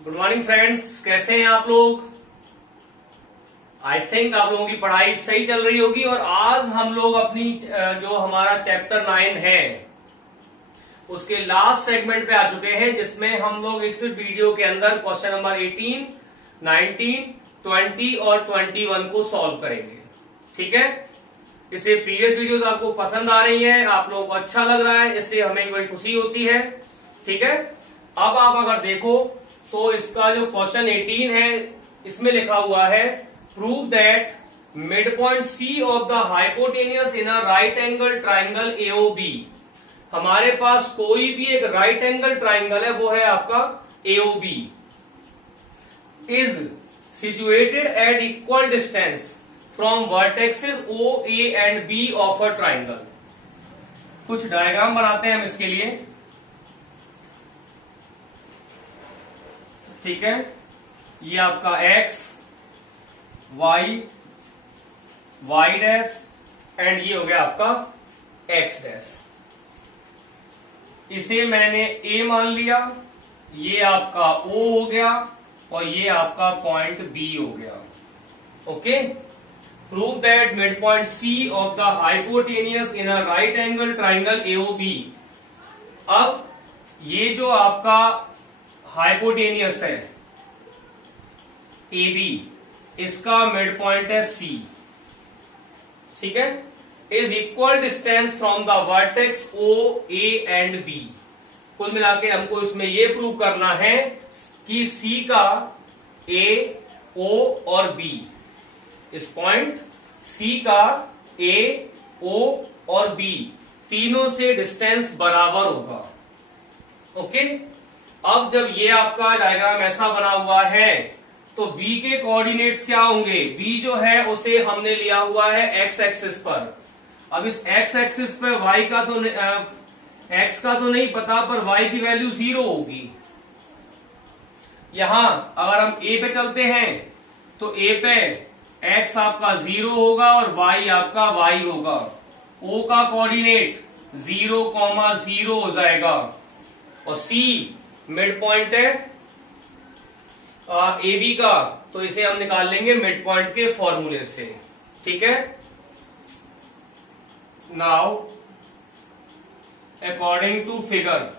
Good morning friends, कैसे हैं आप लोग। आई थिंक आप लोगों की पढ़ाई सही चल रही होगी। और आज हम लोग अपनी जो हमारा चैप्टर 9 है उसके लास्ट सेगमेंट पे आ चुके हैं, जिसमें हम लोग इस वीडियो के अंदर क्वेश्चन नंबर 18, 19, 20 और 21 को सॉल्व करेंगे। ठीक है, इससे प्रीवियस वीडियोस आपको पसंद आ रही हैं, आप लोगों को अच्छा लग रहा है, इससे हमें बड़ी खुशी होती है। ठीक है, अब आप अगर देखो तो इसका जो क्वेश्चन 18 है इसमें लिखा हुआ है prove that mid point C of the hypotenuse in a right angle triangle AOB. हमारे पास कोई भी एक राइट एंगल ट्राइंगल है, वो है आपका AOB, is situated at equal distance from vertexes O A and B of a triangle. कुछ डायग्राम बनाते हैं हम इसके लिए। ठीक है, ये आपका X, Y, Y dash and ये हो गया आपका एक्स डैश। इसे मैंने ए मान लिया, ये आपका ओ हो गया और ये आपका पॉइंट बी हो गया। Okay, prove that mid point C of the hypotenuse in a right angle triangle AOB. अब ये जो आपका हाइपोटेनियस है AB, इसका मिड पॉइंट है C। ठीक है, is equal distance from the vertex O, A and B। कुल मिला के हमको इसमें यह प्रूव करना है कि C का A, O और B, इस पॉइंट C का A, O और B तीनों से डिस्टेंस बराबर होगा। ओके, अब जब ये आपका डायग्राम ऐसा बना हुआ है तो B के कोऑर्डिनेट्स क्या होंगे। B जो है उसे हमने लिया हुआ है एक्स एक्सिस पर। अब इस एक्स एक्सिस पर Y का तो एक्स का तो नहीं पता, पर Y की वैल्यू 0 होगी। यहां अगर हम A पे चलते हैं तो A पे X आपका 0 होगा और Y आपका Y होगा। O का कोऑर्डिनेट 0,0 हो जाएगा और C मिड पॉइंट है AB का, तो इसे हम निकाल लेंगे मिड पॉइंट के फॉर्मूले से। ठीक है, now according to figure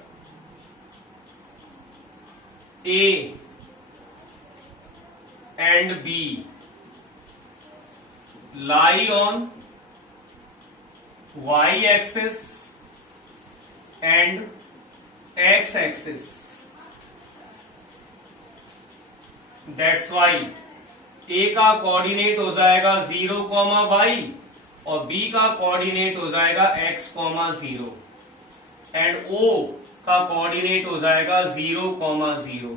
A and B lie on Y axis and X axis, that's why A का कोऑर्डिनेट हो जाएगा 0,y और B का कोऑर्डिनेट हो जाएगा x,0 एंड O का कोऑर्डिनेट हो जाएगा 0,0।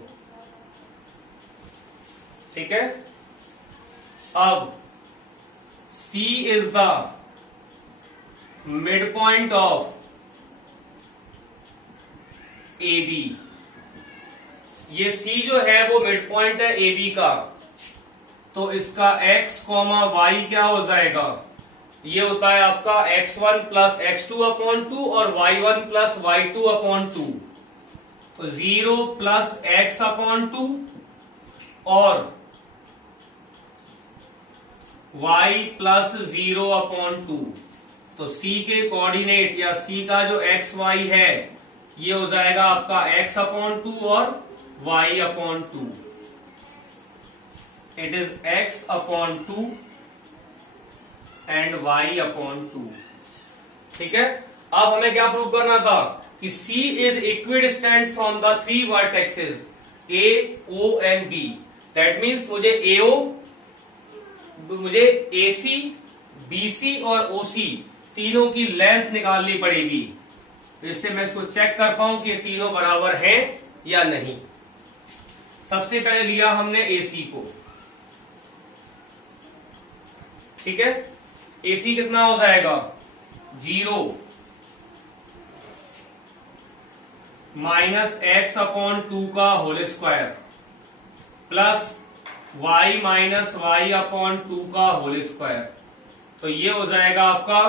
ठीक है, अब C is the mid point of AB। ये C जो है वो मिड पॉइंट है AB का, तो इसका x, y क्या हो जाएगा। ये होता है आपका x1 प्लस x2/2 और y1 प्लस y2/2, तो 0 प्लस x/2 और y प्लस 0/2। तो C के कोऑर्डिनेट या C का जो x y है ये हो जाएगा आपका x/2 और y/2। It is x/2 and y/2। ठीक है, अब हमें क्या प्रूव करना था कि C is equidistant from the 3 vertexes A, O and B। That means मुझे AC, BC और OC तीनों की लेंथ निकालनी पड़ेगी, इससे मैं इसको चेक कर पाऊं कि ये तीनों बराबर हैं या नहीं। सबसे पहले लिया हमने AC को। ठीक है, AC कितना हो जाएगा 0 माइनस x/2 का whole square plus y minus y/2 का होल स्क्वायर, तो ये हो जाएगा आपका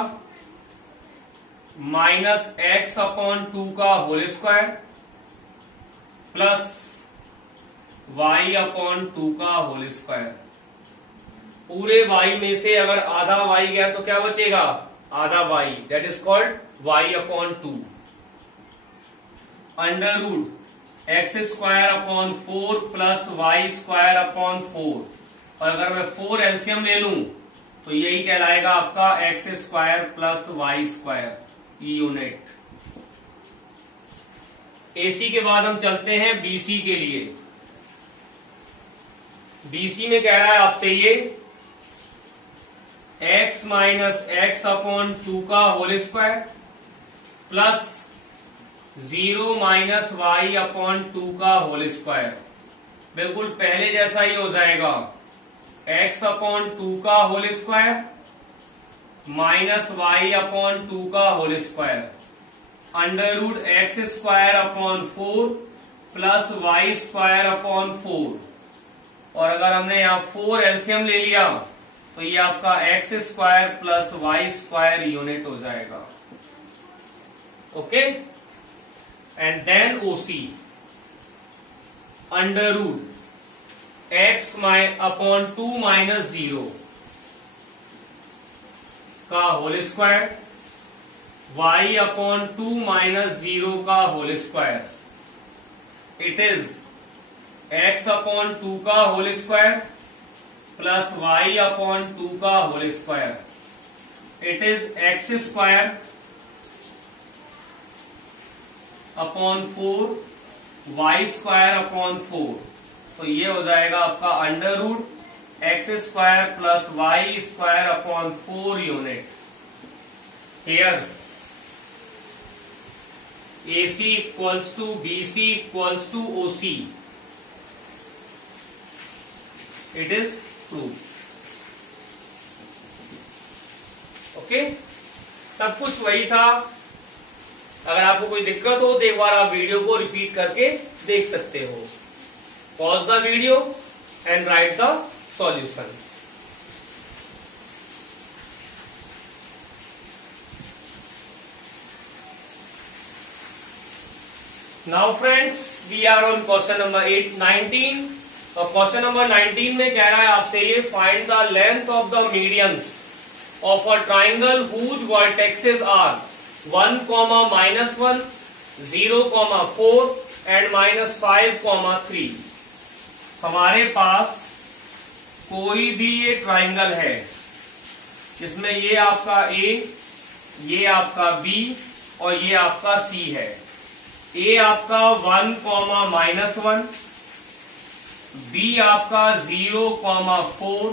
-x/2 का whole square plus y upon 2 का होल स्क्वायर। पूरे y में से अगर आधा y गया तो क्या बचेगा, आधा y, that is called y upon 2। Under root X square upon 4 plus Y square upon 4, और अगर मैं 4 एलसीएम ले लूं तो यही कहलाएगा आपका X square plus Y square unit. AC के बाद हम चलते हैं बीसी के लिए। बीसी में कह रहा है आपसे ये x माइनस एक्स अपॉन 2 का whole square plus 0 minus Y upon 2 का होल स्क्वायर। बिल्कुल पहले जैसा ही हो जाएगा, x अपॉन 2 का whole square minus Y upon 2 का whole square under root X square upon 4 plus Y square upon 4, और अगर हमने यहाँ 4 एलसीएम ले लिया तो ये आपका X square plus Y square unit हो जाएगा। Okay, and then OC under root X upon 2 minus 0 का whole square y upon 2 minus 0 का whole square. It is x upon 2 का whole square plus y upon 2 का whole square. It is X square upon 4 Y square upon 4, तो ये हो जाएगा आपका under root X square plus Y square upon 4 unit. Here AC equals to BC equals to OC. It is true. Okay, सब कुछ वही था। अगर आपको कोई दिक्कत हो तो एक बार आप वीडियो को रिपीट करके देख सकते हो। Pause the video and write the solution. Now friends, we are on question number 19। और क्वेश्चन नंबर 19 में कह रहा है आपसे ये find the length of the medians of a triangle whose vertexes are 1, -1, 0, 4 and -5, 3। हमारे पास कोई भी ये ट्राइंगल है जिसमें ये आपका A, ये आपका B और ये आपका C है। A आपका 1, -1, B आपका 0, 4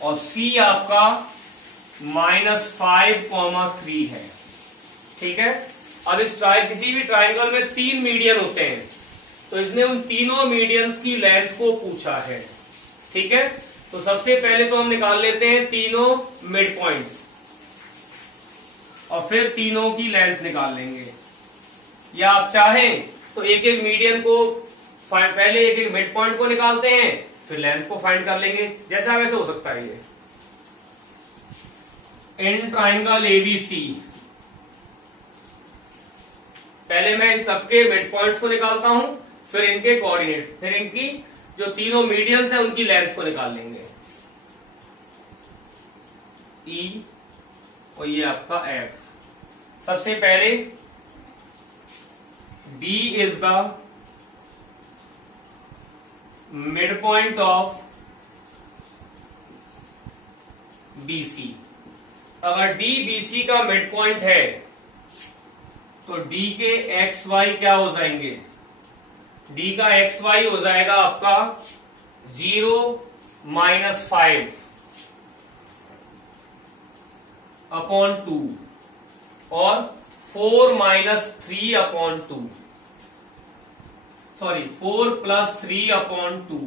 और C आपका -5, 3 है। ठीक है, अब इस किसी भी ट्राइंगल में 3 मीडियन होते हैं, तो इसने उन तीनों मीडियंस की लेंथ को पूछा है। ठीक है, तो सबसे पहले तो हम निकाल लेते हैं तीनों मिड पॉइंट्स और फिर तीनों की लेंथ निकाल लेंगे, या आप चाहें तो एक एक मीडियन को पहले एक एक मिड पॉइंट को निकालते हैं फिर लेंथ को फाइंड कर लेंगे, जैसा वैसे हो सकता है ये। इन ट्राइंगल एबीसी पहले मैं इन सबके मिड पॉइंट्स को निकालता हूं, फिर इनके कोऑर्डिनेट्स, फिर इनकी जो तीनों मीडियंस हैं उनकी लेंथ को निकाल लेंगे। ई और ये आपका एफ। सबसे पहले D is the midpoint of BC। अगर D BC का मिड पॉइंट है तो D के एक्स वाई क्या हो जाएंगे? D का एक्स वाई हो जाएगा आपका 0, -5 अपॉन 2 और 4 - 3 अपॉन 2, सॉरी 4 + 3 अपॉन 2,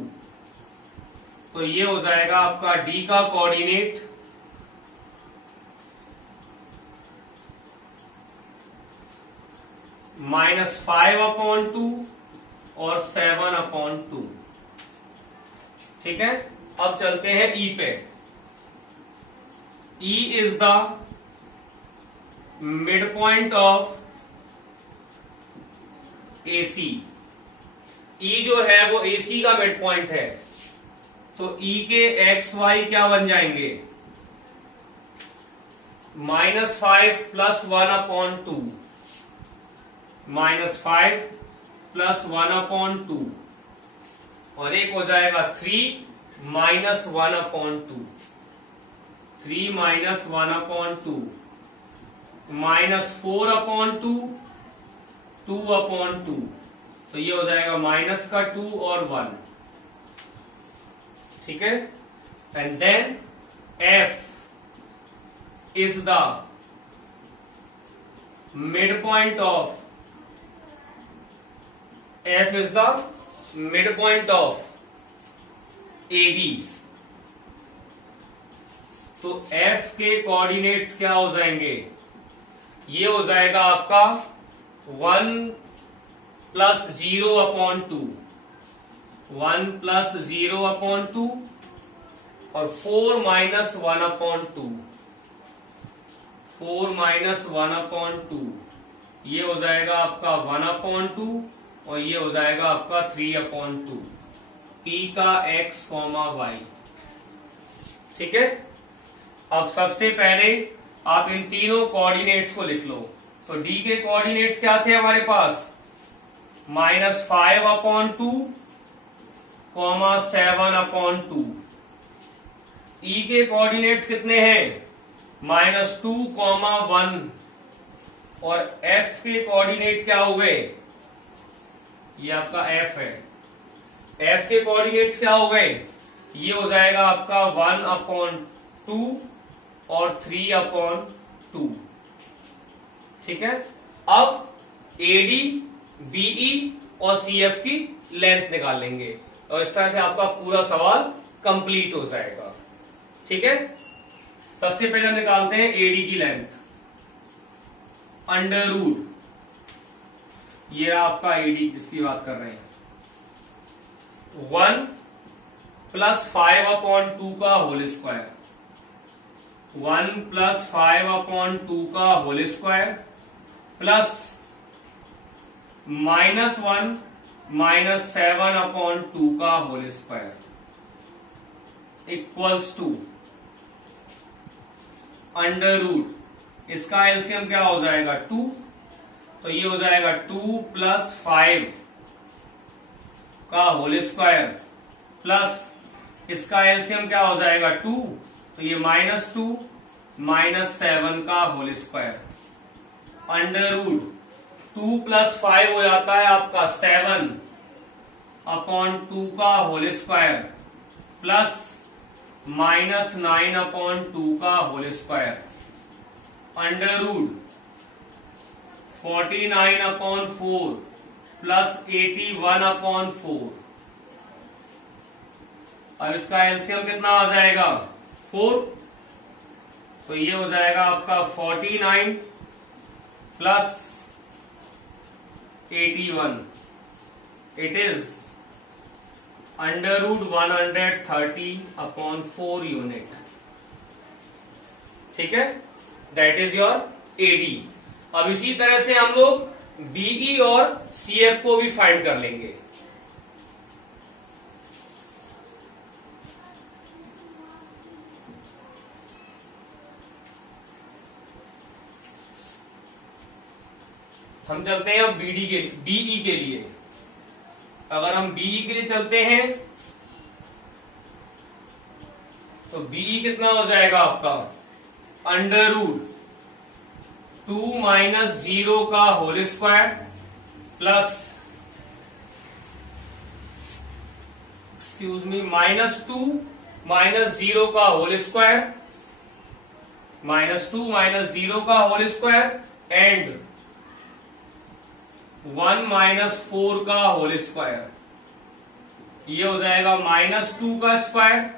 तो ये हो जाएगा आपका D का कोऑर्डिनेट -5 अपॉन 2 और 7 अपॉन 2। ठीक है, अब चलते हैं E पे। E is the mid point of AC। ई जो है वो AC का मिड पॉइंट है, तो ई के एक्स वाई क्या बन जाएंगे, -5 + 1/2, -5 + 1/2, और एक हो जाएगा 3 - 1/2, 3 - 1/2, -4/2, 2/2, तो ये हो जाएगा -2 और 1, ठीक है। And then F is the midpoint of AB, तो F के कोऑर्डिनेट्स क्या हो जाएंगे, ये हो जाएगा आपका 1 + 0/2, 1 + 0/2 और 4 - 1/2, 4 - 1/2, ये हो जाएगा आपका 1/2 और ये हो जाएगा आपका 3/2, P का x, y, ठीक है। अब सबसे पहले आप इन तीनों कोऑर्डिनेट्स को लिख लो। तो D के कोऑर्डिनेट्स क्या थे हमारे पास, -5/2, 7/2, E के कोऑर्डिनेट्स कितने हैं, -2, 1, और F के कोऑर्डिनेट क्या हो गए, ये आपका F है, F के कोऑर्डिनेट्स क्या हो गए, ये हो जाएगा आपका 1/2 और 3/2, ठीक है। अब AD, BE और CF की लेंथ निकाल लेंगे और इस तरह से आपका पूरा सवाल कंप्लीट हो जाएगा, ठीक है। सबसे पहले हम निकालते हैं AD की लेंथ, √, ये आपका AD जिसकी बात कर रहे हैं, 1 + 5/2 का होल स्क्वायर, 1 + 5/2 का होल स्क्वायर प्लस -1 - 7/2 का होल स्क्वायर इक्वल्स टू √, इसका एलसीएम क्या हो जाएगा 2, तो ये हो जाएगा 2 + 5 का होल स्क्वायर प्लस इसका एलसीएम क्या हो जाएगा 2, तो ये -2 - 7 का होल स्क्वायर, √2 + 5 हो जाता है आपका 7/2 का होल स्क्वायर प्लस -9/2 का होल स्क्वायर, √49/4 प्लस 81/4, अब इसका एलसीएम कितना आ जाएगा 4, तो ये हो जाएगा आपका 49 प्लस 81, इट इज √130/4 यूनिट, ठीक है। That is your AD। अब इसी तरह से हम लोग BE और CF को भी फाइंड कर लेंगे। हम चलते हैं अब BE के लिए। अगर हम BE के लिए चलते हैं तो BE कितना हो जाएगा आपका, √2 - 0 का होल स्क्वायर प्लस -2 - 0 का होल स्क्वायर, -2 - 0 का होल स्क्वायर एंड 1 - 4 का होल स्क्वायर, ये हो जाएगा -2 का स्क्वायर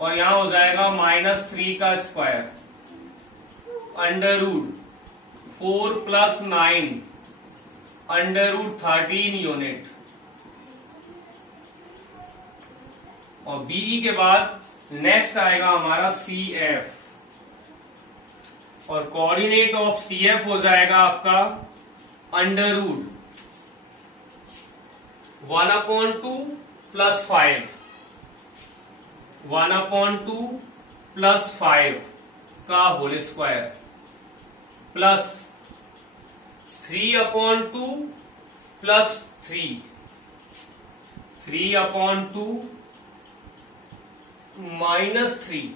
और यहां हो जाएगा -3 का स्क्वायर, √4 + 9 √13 यूनिट। और BE के बाद नेक्स्ट आएगा हमारा CF और कोऑर्डिनेट ऑफ CF हो जाएगा आपका √2 1/2 प्लस 5, 1/2 प्लस 5 का whole square plus 3/2 plus 3, 3/2 minus 3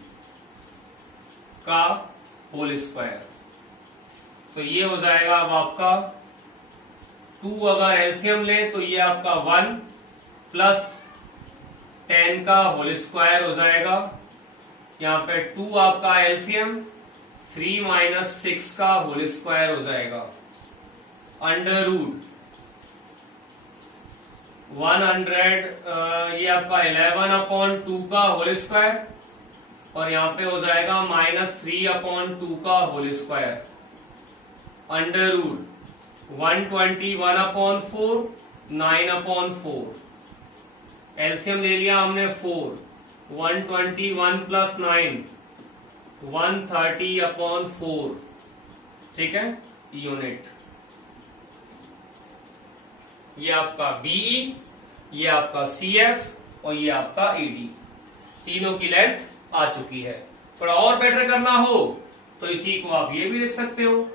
का होल स्क्वायर। तो ये हो जाएगा अब आपका 2, अगर एलसीएम ले तो ये आपका 1 प्लस 10 का होल स्क्वायर हो जाएगा। यहाँ पे 2 आपका एलसीएम, 3 माइनस 6 का होल स्क्वायर हो जाएगा। अंडर रूट 100 ये आपका 11/2 का होल स्क्वायर और यहाँ पे हो जाएगा माइनस 3/2 का whole square. Under root 121/4, 9/4, LCM ले लिया हमने 4, 121 प्लस 9, 130/4, ठीक है, यूनिट। ये आपका बीई, ये आपका सीएफ और ये आपका एडी, तीनों की लेंथ आ चुकी है। थोड़ा और बेटर करना हो तो इसी को आप ये भी लिख सकते हो,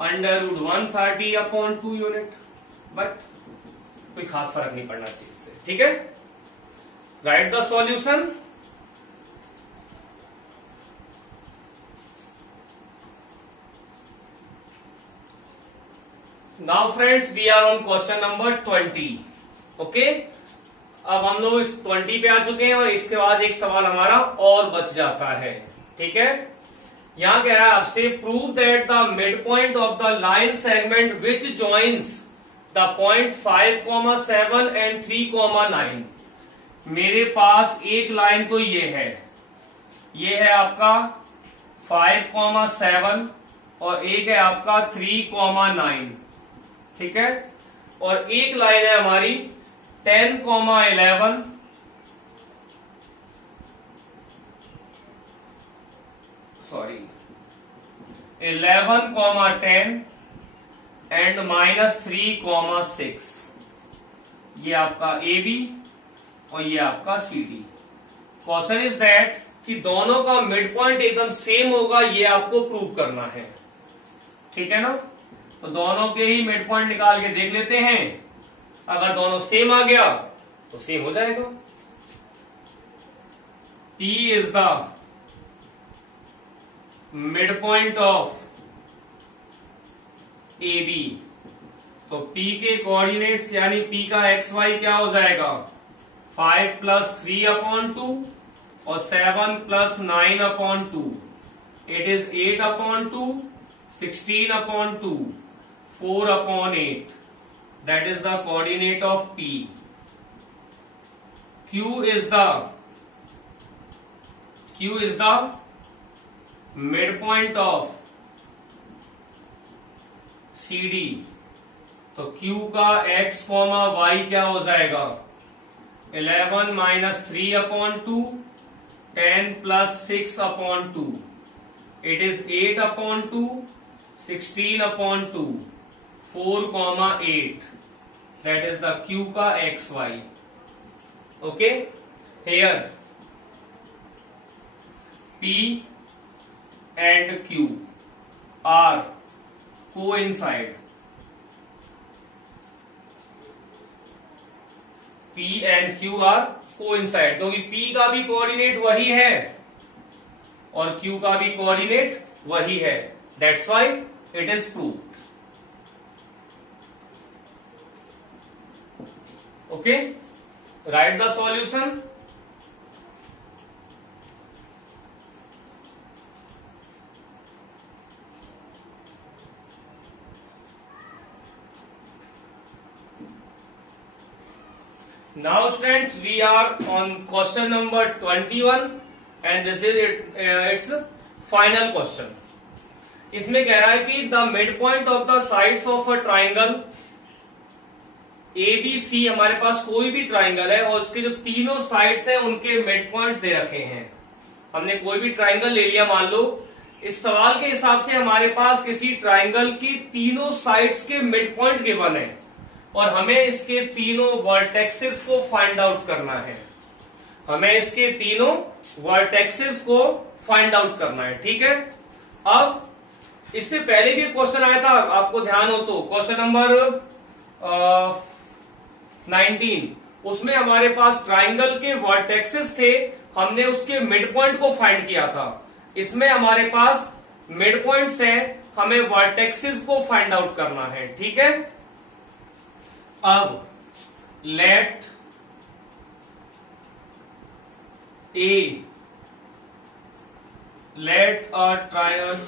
अंडर रूट 130/2 यूनिट, बट कोई खास फर्क नहीं पड़ना इस चीज से, ठीक है। Write the solution. Now friends we are on question number 20, okay. अब हम लोग इस 20 पे आ चुके हैं और इसके बाद एक सवाल हमारा और बच जाता है, ठीक है। यहां कह रहा है आपसे prove that the mid point of the line segment which joins the point 5, 7 and 3, 9। मेरे पास एक लाइन तो ये है आपका 5, 7 और एक है आपका 3, 9, ठीक है। और एक लाइन है हमारी 10, 11, सॉरी 11, 10 एंड -3, 6। ये आपका ए बी और ये आपका C D. Question is that कि दोनों का मिड पॉइंट एकदम सेम होगा, ये आपको प्रूव करना है, ठीक है ना। तो दोनों के ही मिड पॉइंट निकाल के देख लेते हैं। अगर दोनों सेम आ गया तो सेम हो जाएगा। P is the mid point of A B. तो P के कोऑर्डिनेट्स यानी P का एक्स वाई क्या हो जाएगा, 5 प्लस 3/2 और 7 plus 9/2। It is 8/2, 16/2, 4/8। That is the coordinate of P. Q is the midpoint of CD. तो Q का x, y क्या हो जाएगा, 11 minus 3/2, 10 plus 6/2। It is 8/2, 16/2, 4, 8। That is the Q का x, y. Okay? Here P and Q are coincide. P and Q are coincide क्योंकि P का भी coordinate वही है और Q का भी कोऑर्डिनेट वही है। That's why it is proved. Okay, write the solution. Now students, we are on question number 21 and this is its final question. इसमें कह रहा है कि the midpoint of the sides of a triangle ABC, हमारे पास कोई भी triangle है और उसके जो तीनों साइड्स हैं उनके मिड पॉइंट्स दे रखे हैं। हमने कोई भी ट्राइंगल ले लिया, मान लो इस सवाल के हिसाब से हमारे पास किसी ट्राइंगल की तीनों साइड्स के मिड पॉइंट गिवन है। और हमें इसके तीनों वर्टेक्सेस को फाइंड आउट करना है। हमें इसके तीनों वर्टेक्सेस को फाइंड आउट करना है, ठीक है। अब इससे पहले भी क्वेश्चन आया था, आपको ध्यान हो तो, क्वेश्चन नंबर 19, उसमें हमारे पास ट्राइंगल के वर्टेक्सेस थे, हमने उसके मिड पॉइंट को फाइंड किया था। इसमें हमारे पास मिड पॉइंट्स है, हमें वर्टेक्सेस को फाइंड आउट करना है, ठीक है। अब लेट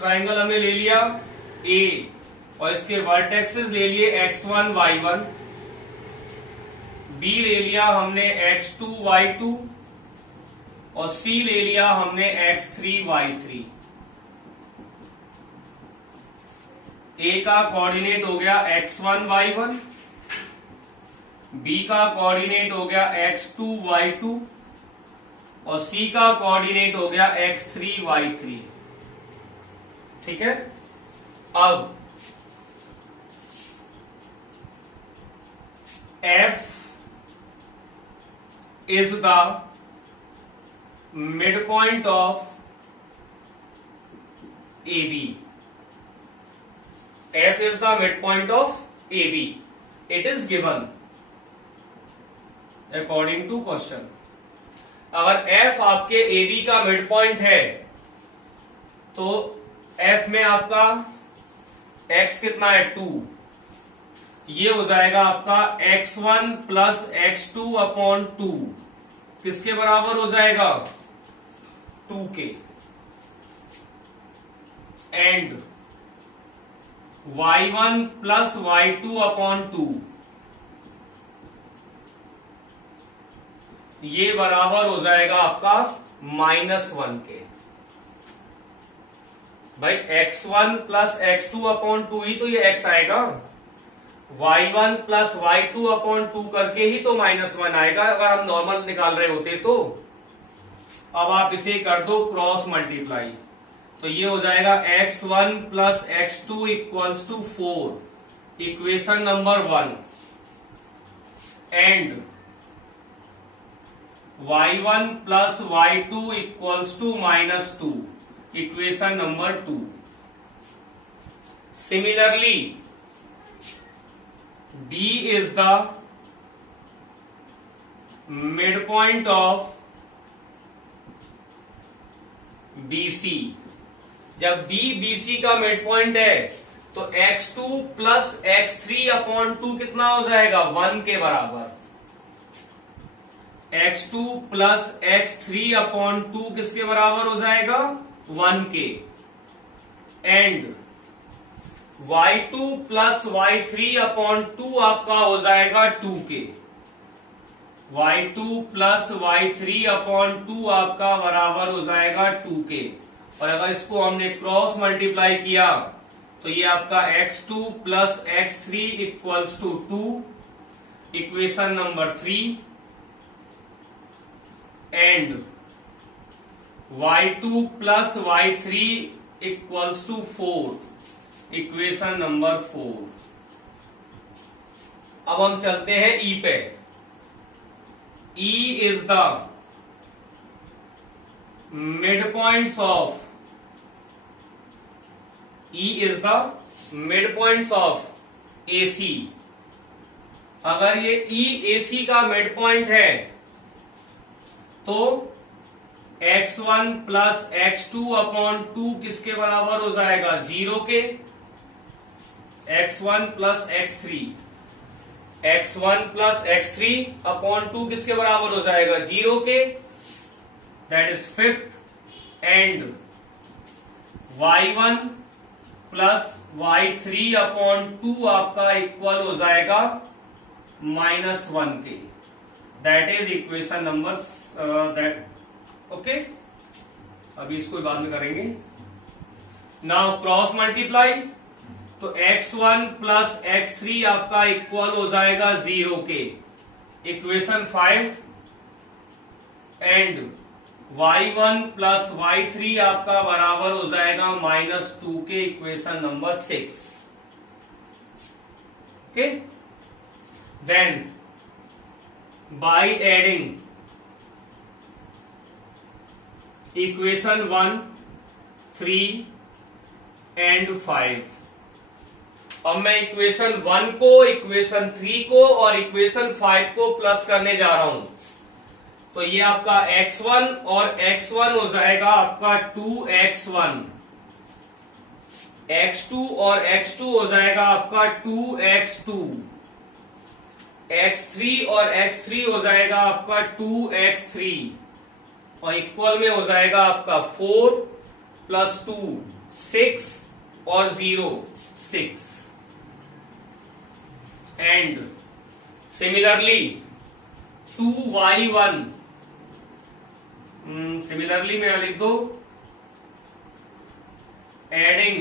ट्राइंगल हमने ले लिया ए, और इसके वर्टेक्सेस ले लिए x1 y1, बी ले लिया हमने x2 y2, और सी ले लिया हमने x3 y3। ए का कोऑर्डिनेट हो गया x1 y1, बी का कोऑर्डिनेट हो गया x2 y2, और सी का कोऑर्डिनेट हो गया x3 y3, ठीक है। अब F is the midpoint of AB. F is the midpoint of AB. It is given according to question. अगर F आपके AB का मिड पॉइंट है तो F में आपका X कितना है 2, ये हो जाएगा आपका x1 प्लस x2 अपॉन 2, किसके बराबर हो जाएगा 2 के, and y1 plus y2 upon 2, ये बराबर हो जाएगा आपका -1 के। भाई x1 प्लस x2 अपॉन 2 ही तो ये x आएगा, y1 प्लस y2 अपॉन 2 करके ही तो -1 आएगा अगर हम नॉर्मल निकाल रहे होते तो। अब आप इसे कर दो क्रॉस मल्टीप्लाई, तो ये हो जाएगा x1 plus x2 equals to 4, equation number 1, and y1 plus y2 equals to -2, equation number 2। Similarly D is the midpoint of BC। जब D BC का मिड पॉइंट है तो x2 प्लस x3 अपॉन 2 कितना हो जाएगा 1 के बराबर। x2 प्लस x3 अपॉन 2 किसके बराबर हो जाएगा 1 के, and y2 plus y3 upon 2 आपका हो जाएगा 2 के। y2 प्लस y3 अपॉन 2 आपका बराबर हो जाएगा 2 के, और अगर इसको हमने क्रॉस मल्टीप्लाई किया तो ये आपका x2 plus x3 equals to 2, equation number 3, and y2 plus y3 equals to 4, equation number 4। अब हम चलते हैं ई पे। E is the midpoints of AC। अगर ये E AC का मिड पॉइंट है तो x1 प्लस x2 अपॉन 2 किसके बराबर हो जाएगा 0 के, x1 प्लस x3 अपॉन 2 किसके बराबर हो जाएगा 0 के, that is 5th, and y1 plus y3 upon 2 आपका इक्वल हो जाएगा -1 के, that is equation number that. Okay, अभी इसको बाद में करेंगे। नाउ क्रॉस मल्टीप्लाई, तो x1 प्लस x3 आपका इक्वल हो जाएगा 0 के, equation 5, and y1 plus y3 आपका बराबर हो जाएगा -2 के, equation number 6। Okay, then by adding equation 1, 3 and 5, अब मैं इक्वेशन 1 को, इक्वेशन 3 को और इक्वेशन 5 को प्लस करने जा रहा हूं। तो ये आपका x1 और x1 हो जाएगा आपका 2x1, x2 और x2 हो जाएगा आपका 2x2, x3 और x3 हो जाएगा आपका 2x3 और इक्वल में हो जाएगा आपका 4 + 2 6 और 0 6 एंड सिमिलरली 2y1, सिमिलरली मैं लिख दो एडिंग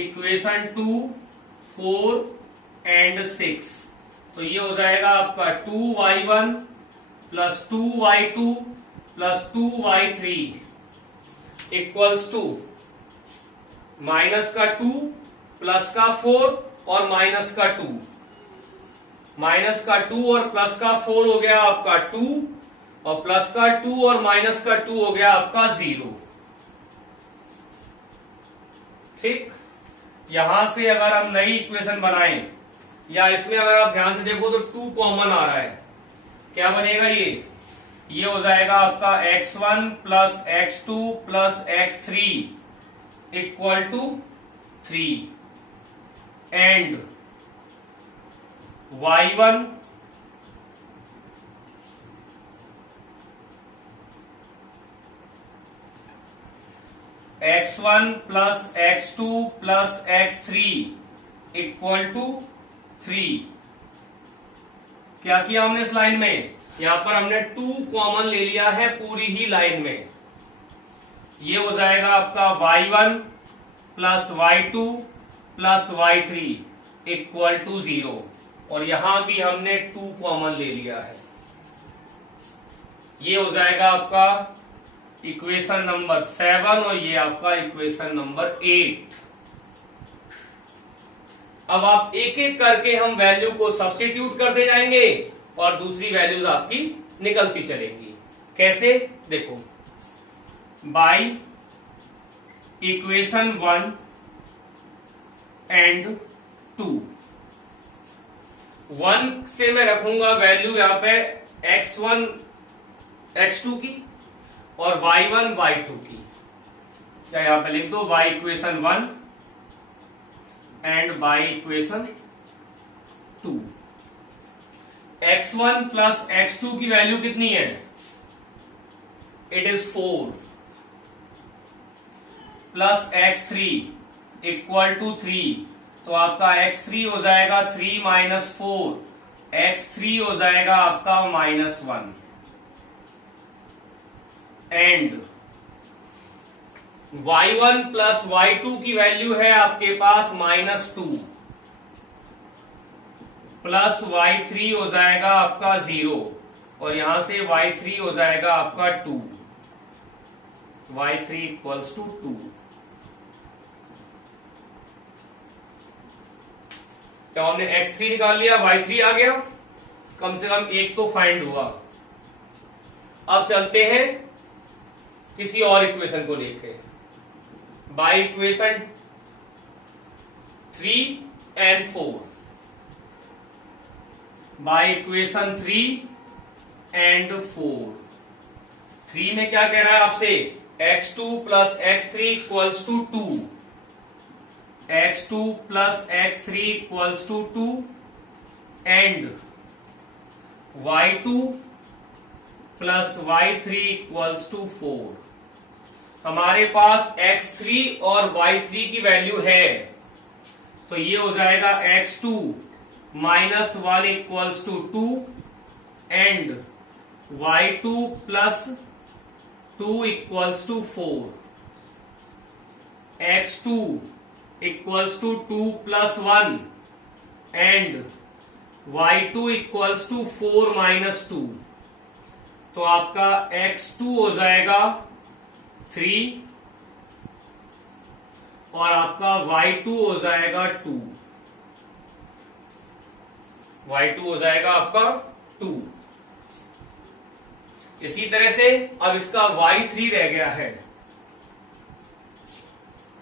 इक्वेशन 2, 4 एंड 6, तो ये हो जाएगा आपका 2y1 + 2y2 + 2y3 equals to minus का 2 प्लस का 4 और माइनस का 2, माइनस का 2 और प्लस का 4 हो गया आपका 2 और प्लस का 2 और माइनस का 2 हो गया आपका 0। ठीक, यहां से अगर हम नई इक्वेशन बनाएं या इसमें अगर आप ध्यान से देखो तो 2 कॉमन आ रहा है, क्या बनेगा ये हो जाएगा आपका x1 + x2 + x3 = 3 and y1 x1 + x2 + x3 = 3। क्या किया हमने इस लाइन में, यहां पर हमने 2 कॉमन ले लिया है पूरी ही लाइन में। ये हो जाएगा आपका y1 + y2 + y3 = 0 और यहां भी हमने 2 कॉमन ले लिया है। ये हो जाएगा आपका इक्वेशन नंबर 7 और ये आपका इक्वेशन नंबर 8। अब आप एक एक करके हम वैल्यू को सब्स्टिट्यूट करते जाएंगे और दूसरी वैल्यूज आपकी निकलती चलेंगी। कैसे, देखो बाय इक्वेशन 1 एंड 2, 1 से मैं रखूंगा वैल्यू यहां पे x1 x2 की और y1 y2 की, या यहां पे लिख दो by equation 1 and by equation 2। x1 + x2 की वैल्यू कितनी है, इट इज 4 + x3 = 3, तो आपका x3 हो जाएगा 3 - 4, x3 हो जाएगा आपका -1 एंड y1 + y2 की वैल्यू है आपके पास -2 प्लस y3 हो जाएगा आपका 0 और यहां से y3 हो जाएगा आपका 2, y3 = 2। तो हमने x3 निकाल लिया, y3 आ गया, कम से कम एक तो फाइंड हुआ। अब चलते हैं किसी और इक्वेशन को लेके, by equation 3 and 4, by equation 3 and 4। 3 में क्या कह रहा है आपसे, x2 + x3 = 2, x2 + x3 = 2 and y2 + y3 = 4। हमारे पास x3 और y3 की वैल्यू है, तो ये हो जाएगा x2 - 1 = 2 and y2 + 2 = 4, x2 = 2 + 1 and y2 = 4 - 2, तो आपका x2 हो जाएगा 3 और आपका y2 हो जाएगा 2। y2 हो जाएगा आपका 2। इसी तरह से अब इसका y3 रह गया है,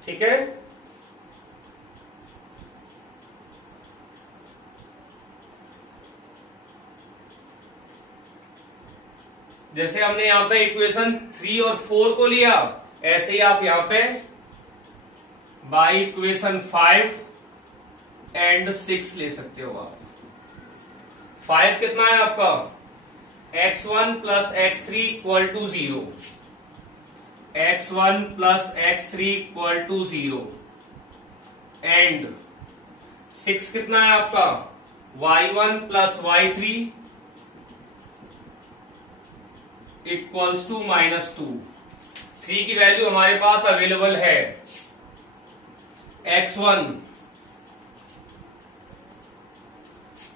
ठीक है। जैसे हमने यहां पे इक्वेशन 3 और 4 को लिया, ऐसे ही आप यहां पे बाई इक्वेशन 5 एंड 6 ले सकते हो आप। 5 कितना है आपका, x1 plus x3 equal to 0, x1 plus x3 equal to 0 and 6 कितना है आपका, y1 plus y3 equals to -2। 3 की वैल्यू हमारे पास अवेलेबल है, x1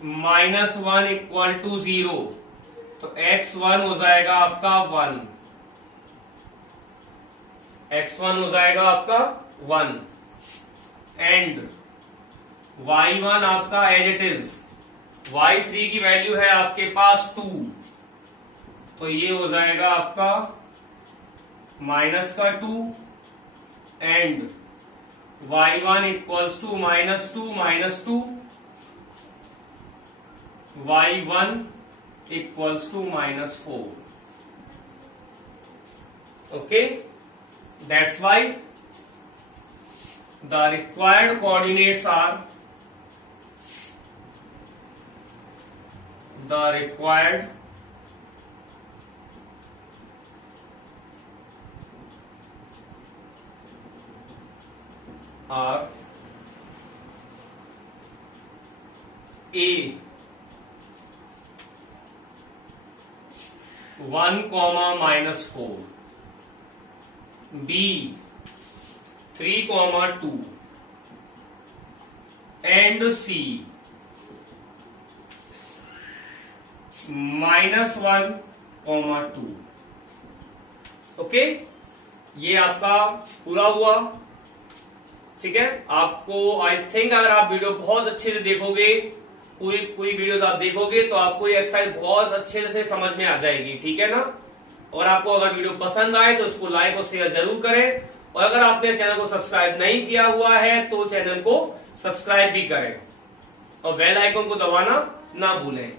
-1 इक्वल टू 0, तो x1 हो जाएगा आपका 1, x1 हो जाएगा आपका 1 एंड y1 आपका एज इट इज, y3 की वैल्यू है आपके पास 2, तो ये हो जाएगा आपका -2 and y1 equals to -2 y1 equals to -4। Okay, that's why the required coordinates are A 1, -4, B 3, 2 and C -1, 2। Okay, ये आपका पूरा हुआ, ठीक है। आपको आई थिंक अगर आप वीडियो बहुत अच्छे से देखोगे, पूरी वीडियोस आप देखोगे तो आपको ये एक्सरसाइज बहुत अच्छे से समझ में आ जाएगी, ठीक है ना। और आपको अगर वीडियो पसंद आए तो उसको लाइक और शेयर जरूर करें, और अगर आपने चैनल को सब्सक्राइब नहीं किया हुआ है तो चैनल को सब्सक्राइब भी करें और बेल आइकन को दबाना ना भूलें।